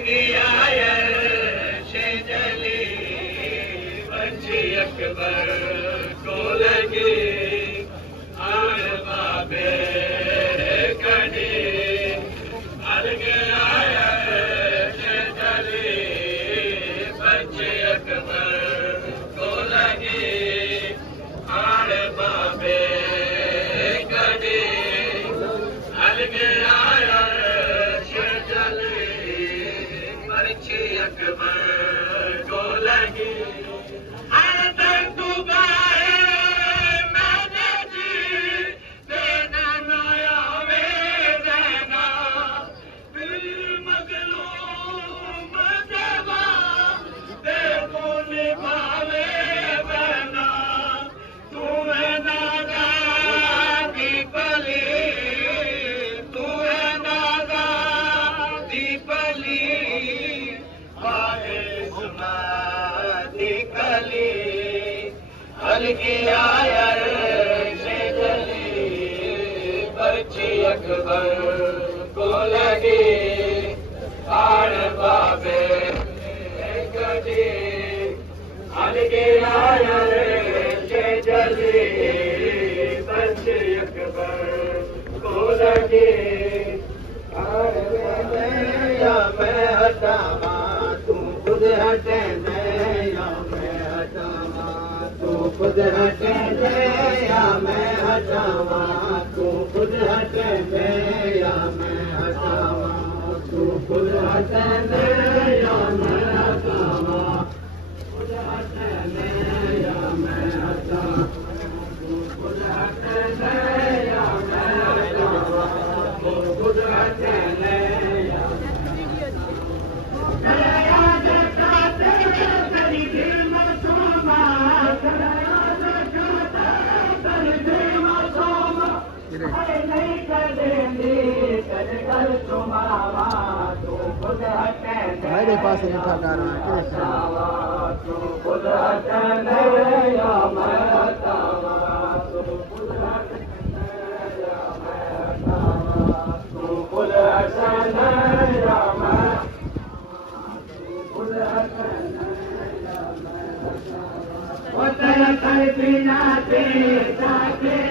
गया जली बच्ची अकबर को लगी आड़ बाबे कड़ी हल गया जली बच्ची अकबर को लगी आड़ बाबे कड़ी हल गया अकबर को लगी मैंने जी देना नया वे देना फिर मगलूम देवा देखो निभावे बना तू है नागा की पली तू है नागा की पली हल्की आयर से जली बच्ची अकबर को लगी आड़ बाबे कड़ी हल्की आयर से जली बच्ची अकबर को लगी आड़ बाबे या मैं हटावा तू खुद हटे या मैं हटावा तू खुद हटे दे या मैं हटावा तू खुद हटे दे या मैं हटावा तू खुद हटे दे या मैं हटावा खुद हटे दे या मैं हटावा तू खुद हटे दे या मैं हटावा तू खुद हटे दे या मेरे पास रेखा कर रहा है तू खुद हटे या मैं हटावा तू खुद हटे या मैं हटावा तू खुद हटे या मैं तू खुद हटे या मैं हटावा तेरा कर बिना तेरे